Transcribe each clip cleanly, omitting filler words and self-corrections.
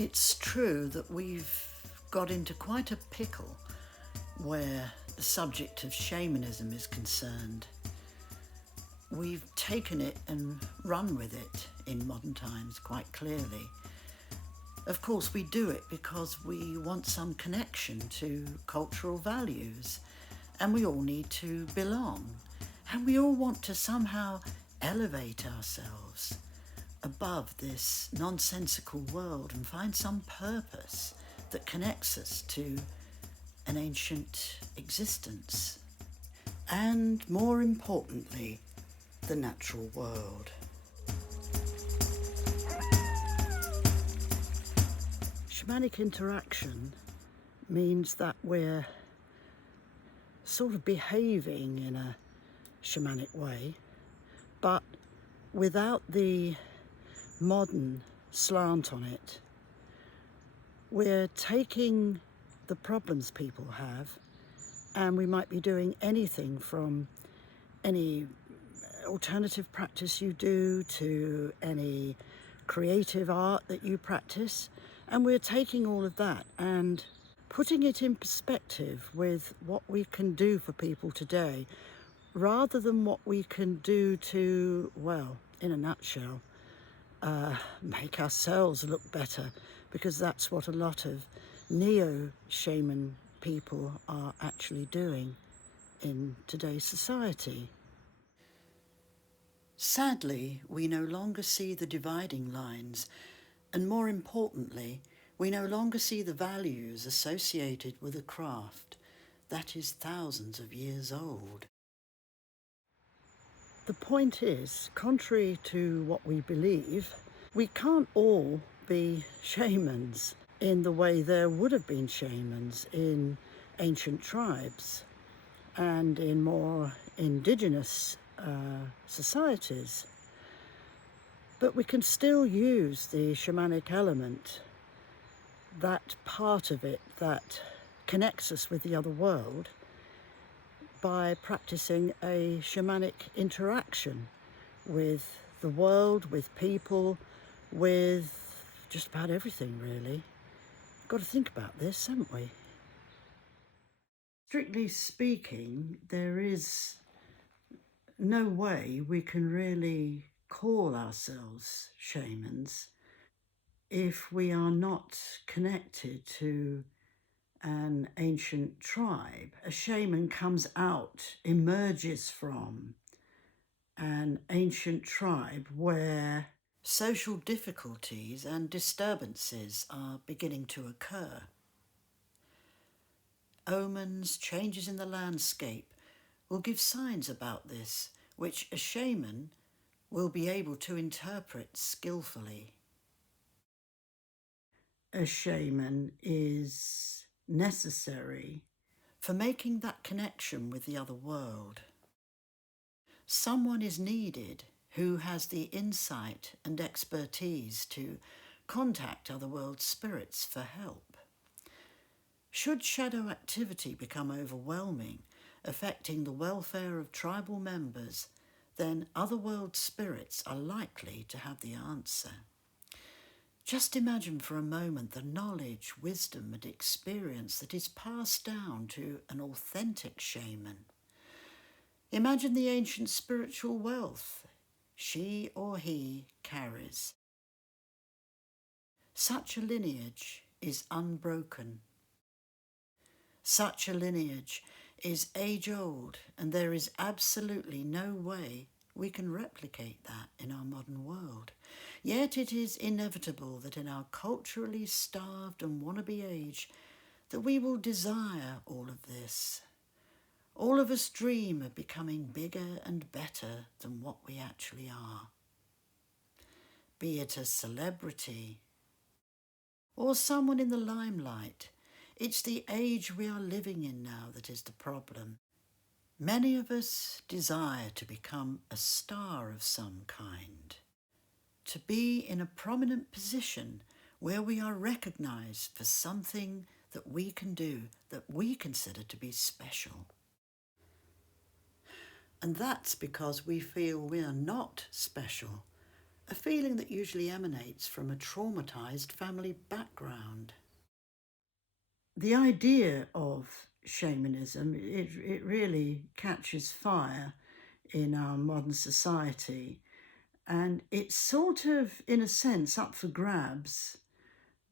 It's true that we've got into quite a pickle where the subject of shamanism is concerned. We've taken it and run with it in modern times quite clearly. Of course, we do it because we want some connection to cultural values, and we all need to belong, and we all want to somehow elevate ourselves above this nonsensical world and find some purpose that connects us to an ancient existence, and more importantly, the natural world. Shamanic interaction means that we're sort of behaving in a shamanic way, but without the modern slant on it. We're taking the problems people have, and we might be doing anything from any alternative practice you do to any creative art that you practice, and we're taking all of that and putting it in perspective with what we can do for people today, rather than what we can do to, well, in a nutshell, make ourselves look better, because that's what a lot of neo-shaman people are actually doing in today's society. Sadly, we no longer see the dividing lines, and more importantly, we no longer see the values associated with a craft that is thousands of years old. The point is, contrary to what we believe, we can't all be shamans in the way there would have been shamans in ancient tribes and in more indigenous societies. But we can still use the shamanic element, that part of it that connects us with the other world, by practicing a shamanic interaction with the world, with people, with just about everything, really. Got to think about this, haven't we? Strictly speaking, there is no way we can really call ourselves shamans if we are not connected to an ancient tribe. A shaman comes out, emerges from an ancient tribe where social difficulties and disturbances are beginning to occur. Omens, changes in the landscape will give signs about this, which a shaman will be able to interpret skillfully. A shaman is necessary for making that connection with the other world. Someone is needed who has the insight and expertise to contact otherworld spirits for help. Should shadow activity become overwhelming, affecting the welfare of tribal members, then otherworld spirits are likely to have the answer. Just imagine for a moment the knowledge, wisdom and experience that is passed down to an authentic shaman. Imagine the ancient spiritual wealth she or he carries. Such a lineage is unbroken. Such a lineage is age-old, and there is absolutely no way we can replicate that in our modern world. Yet it is inevitable that in our culturally starved and wannabe age that we will desire all of this. All of us dream of becoming bigger and better than what we actually are. Be it a celebrity or someone in the limelight, it's the age we are living in now that is the problem. Many of us desire to become a star of some kind, to be in a prominent position where we are recognized for something that we can do, that we consider to be special. And that's because we feel we are not special a feeling that usually emanates from a traumatized family background. The idea of shamanism, it really catches fire in our modern society, and it's sort of, in a sense, up for grabs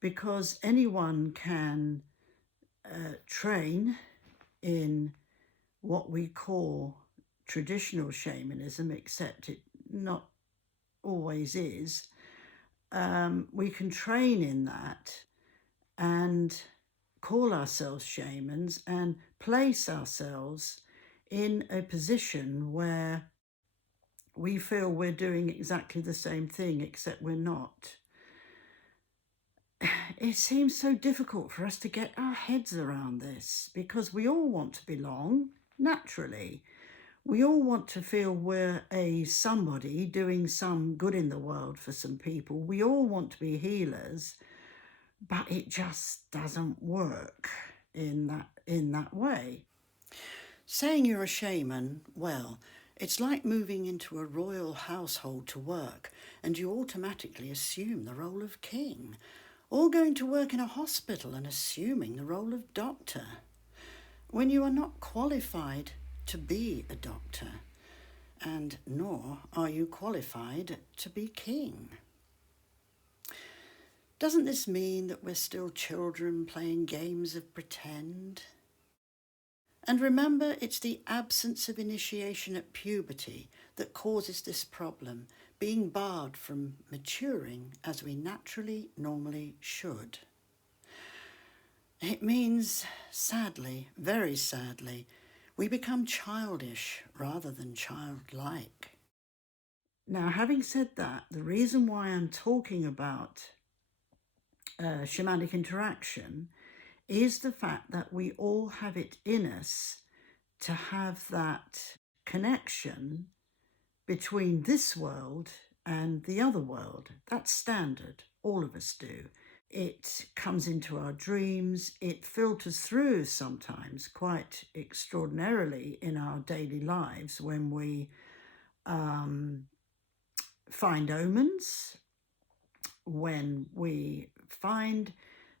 because anyone can train in what we call traditional shamanism, except it not always is. We can train in that and call ourselves shamans and place ourselves in a position where we feel we're doing exactly the same thing, except we're not. It seems so difficult for us to get our heads around this because we all want to belong, naturally. We all want to feel we're a somebody doing some good in the world for some people. We all want to be healers, but it just doesn't work in that way. Saying you're a shaman, well, it's like moving into a royal household to work and you automatically assume the role of king, or going to work in a hospital and assuming the role of doctor, when you are not qualified to be a doctor, and nor are you qualified to be king. Doesn't this mean that we're still children playing games of pretend? And remember, it's the absence of initiation at puberty that causes this problem, being barred from maturing as we naturally, normally should. It means, sadly, very sadly, we become childish rather than childlike. Now, having said that, the reason why I'm talking about shamanic interaction is the fact that we all have it in us to have that connection between this world and the other world. That's standard. All of us do. It comes into our dreams. It filters through sometimes quite extraordinarily in our daily lives when we find omens, when we find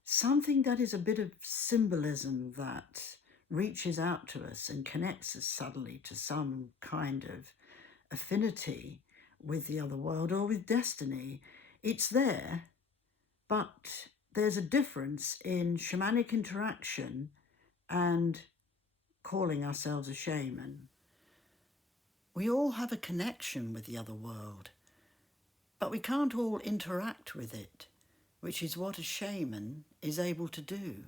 something that is a bit of symbolism that reaches out to us and connects us suddenly to some kind of affinity with the other world or with destiny. It's there, but there's a difference in shamanic interaction and calling ourselves a shaman. We all have a connection with the other world, but we can't all interact with it, which is what a shaman is able to do.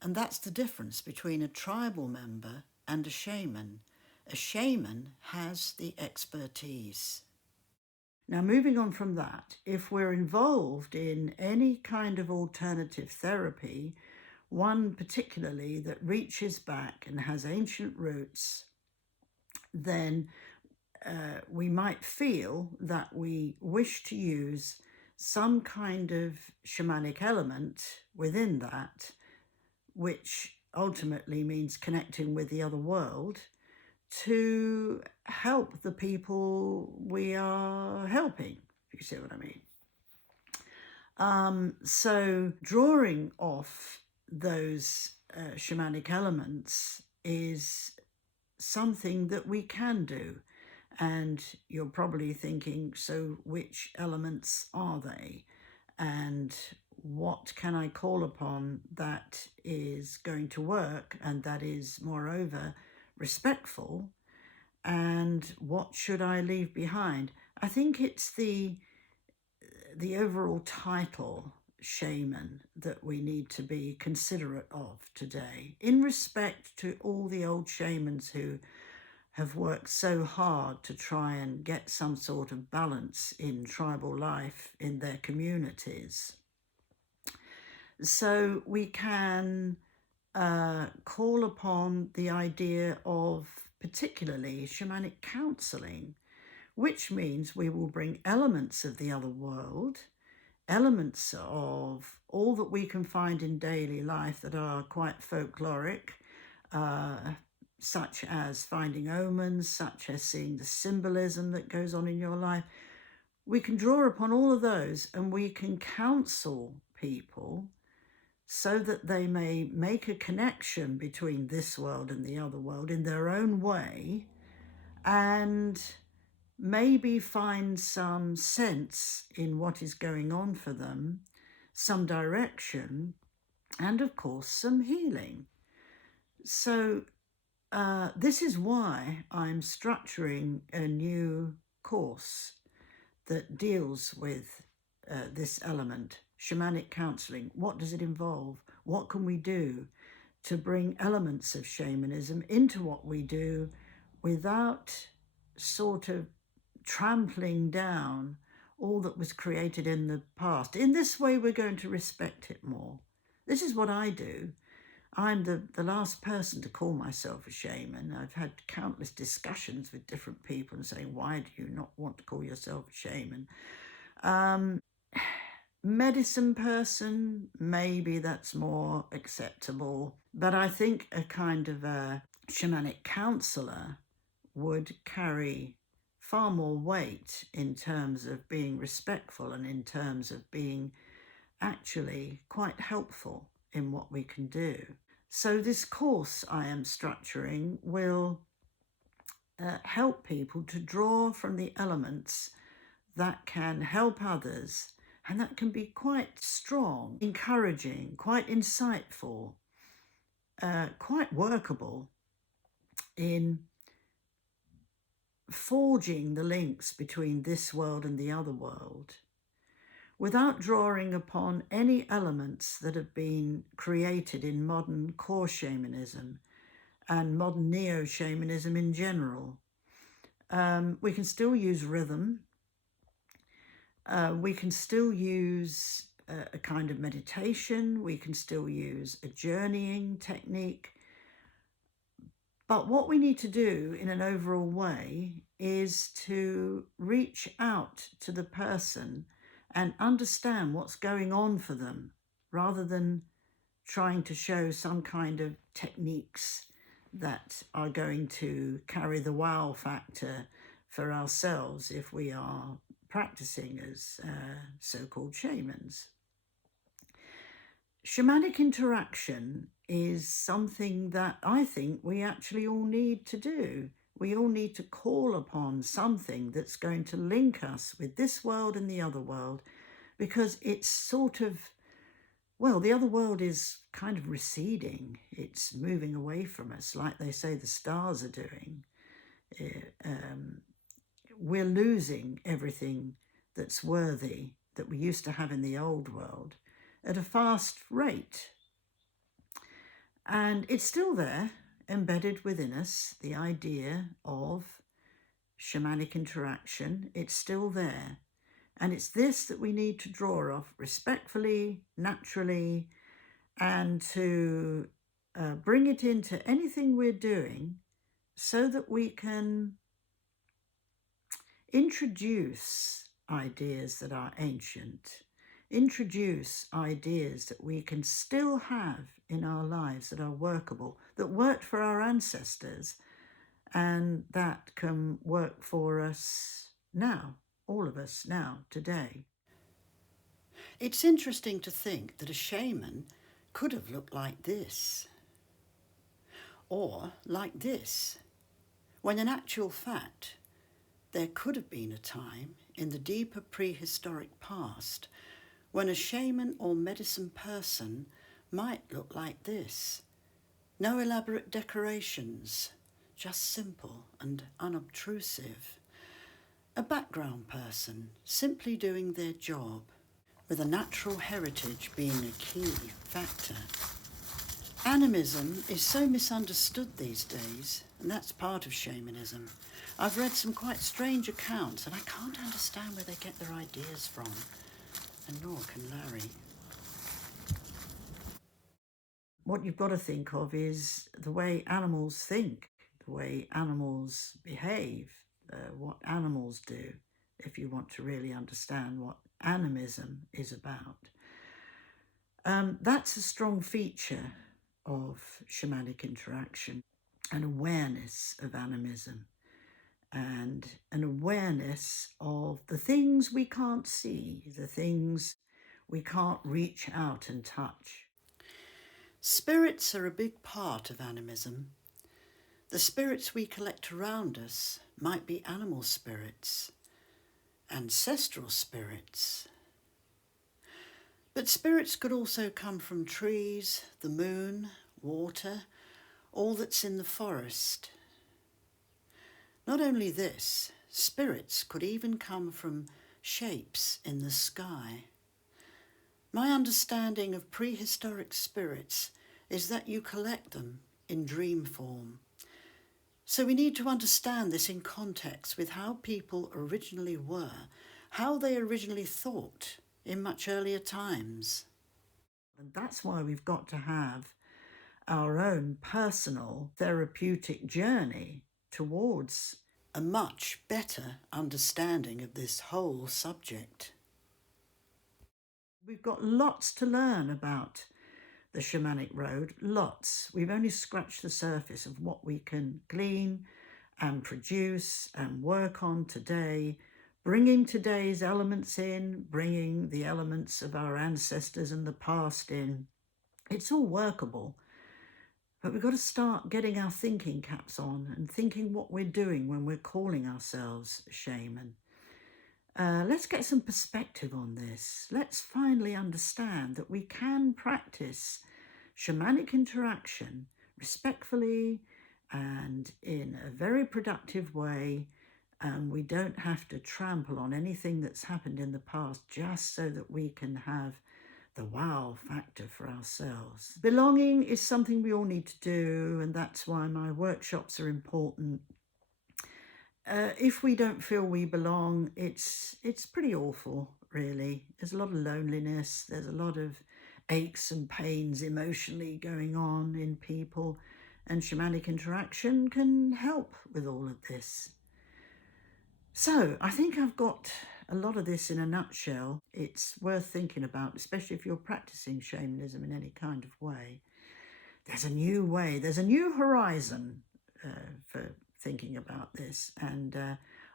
And that's the difference between a tribal member and a shaman. A shaman has the expertise. Now, moving on from that, if we're involved in any kind of alternative therapy, one particularly that reaches back and has ancient roots, then we might feel that we wish to use some kind of shamanic element within that, which ultimately means connecting with the other world to help the people we are helping, if you see what I mean. So drawing off those shamanic elements is something that we can do. And you're probably thinking, so which elements are they? And what can I call upon that is going to work and that is, moreover, respectful? And what should I leave behind? I think it's the overall title, shaman, that we need to be considerate of today, in respect to all the old shamans who have worked so hard to try and get some sort of balance in tribal life in their communities. So we can call upon the idea of particularly shamanic counseling, which means we will bring elements of the other world, elements of all that we can find in daily life that are quite folkloric, such as finding omens, such as seeing the symbolism that goes on in your life. we can draw upon all of those, and we can counsel people so that they may make a connection between this world and the other world in their own way, and maybe find some sense in what is going on for them, some direction, and of course some healing. So this is why I'm structuring a new course that deals with this element, shamanic counseling. What does it involve? What can we do to bring elements of shamanism into what we do without sort of trampling down all that was created in the past? In this way, we're going to respect it more. This is what I do. I'm the last person to call myself a shaman. I've had countless discussions with different people and saying, why do you not want to call yourself a shaman? Medicine person, maybe that's more acceptable. But I think a kind of a shamanic counselor would carry far more weight in terms of being respectful and in terms of being actually quite helpful in what we can do. So this course I am structuring will help people to draw from the elements that can help others, and that can be quite strong, encouraging, quite insightful, quite workable in forging the links between this world and the other world, without drawing upon any elements that have been created in modern core shamanism and modern neo-shamanism in general. We can still use rhythm. We can still use a kind of meditation. We can still use a journeying technique. But what we need to do in an overall way is to reach out to the person and understand what's going on for them, rather than trying to show some kind of techniques that are going to carry the wow factor for ourselves if we are practicing as so-called shamans. Shamanic interaction is something that I think we actually all need to do. We all need to call upon something that's going to link us with this world and the other world, because it's sort of, well, the other world is kind of receding. It's moving away from us, like they say the stars are doing. We're losing everything that's worthy that we used to have in the old world at a fast rate. And it's still there, embedded within us, the idea of shamanic interaction. It's still there. And it's this that we need to draw off respectfully, naturally, and to bring it into anything we're doing, so that we can introduce ideas that are ancient, introduce ideas that we can still have in our lives that are workable, that worked for our ancestors, and that can work for us now, all of us now, today. It's interesting to think that a shaman could have looked like this, or like this, when in actual fact, there could have been a time in the deeper prehistoric past when a shaman or medicine person might look like this. No elaborate decorations, just simple and unobtrusive. A background person simply doing their job, with a natural heritage being a key factor. Animism is so misunderstood these days, and that's part of shamanism. I've read some quite strange accounts, and I can't understand where they get their ideas from, and nor can Larry. What you've got to think of is the way animals think, the way animals behave, what animals do, if you want to really understand what animism is about. That's a strong feature of shamanic interaction, an awareness of animism. and an awareness of the things we can't see, the things we can't reach out and touch. Spirits are a big part of animism. The spirits we collect around us might be animal spirits, ancestral spirits. But spirits could also come from trees, the moon, water, all that's in the forest. Not only this, spirits could even come from shapes in the sky. My understanding of prehistoric spirits is that you collect them in dream form. So we need to understand this in context with how people originally were, how they originally thought in much earlier times. And that's why we've got to have our own personal therapeutic journey towards a much better understanding of this whole subject. We've got lots to learn about the shamanic road, lots. We've only scratched the surface of what we can glean and produce and work on today, bringing today's elements in, bringing the elements of our ancestors and the past in. It's all workable, but we've got to start getting our thinking caps on and thinking what we're doing when we're calling ourselves a shaman. Let's get some perspective on this. Let's finally understand that we can practice shamanic interaction respectfully and in a very productive way. We don't have to trample on anything that's happened in the past just so that we can have the wow factor for ourselves. Belonging is something we all need to do, and that's why my workshops are important. If we don't feel we belong, it's pretty awful, really. There's a lot of loneliness, there's a lot of aches and pains emotionally going on in people, and shamanic interaction can help with all of this. So I think I've got a lot of this in a nutshell. It's worth thinking about, especially if you're practicing shamanism in any kind of way. There's a new way, there's a new horizon for thinking about this. And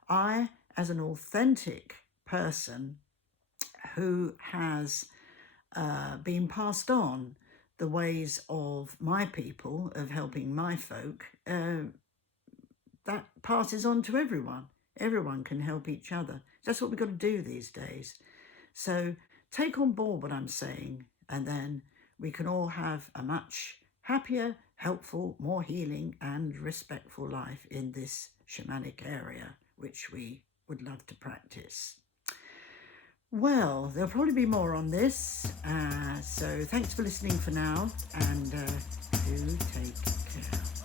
I, as an authentic person who has been passed on the ways of my people, of helping my folk, that passes on to everyone. Everyone can help each other. That's what we've got to do these days. So take on board what I'm saying, and then we can all have a much happier, helpful, more healing and respectful life in this shamanic area, which we would love to practice. Well, there'll probably be more on this. So thanks for listening for now, and do take care.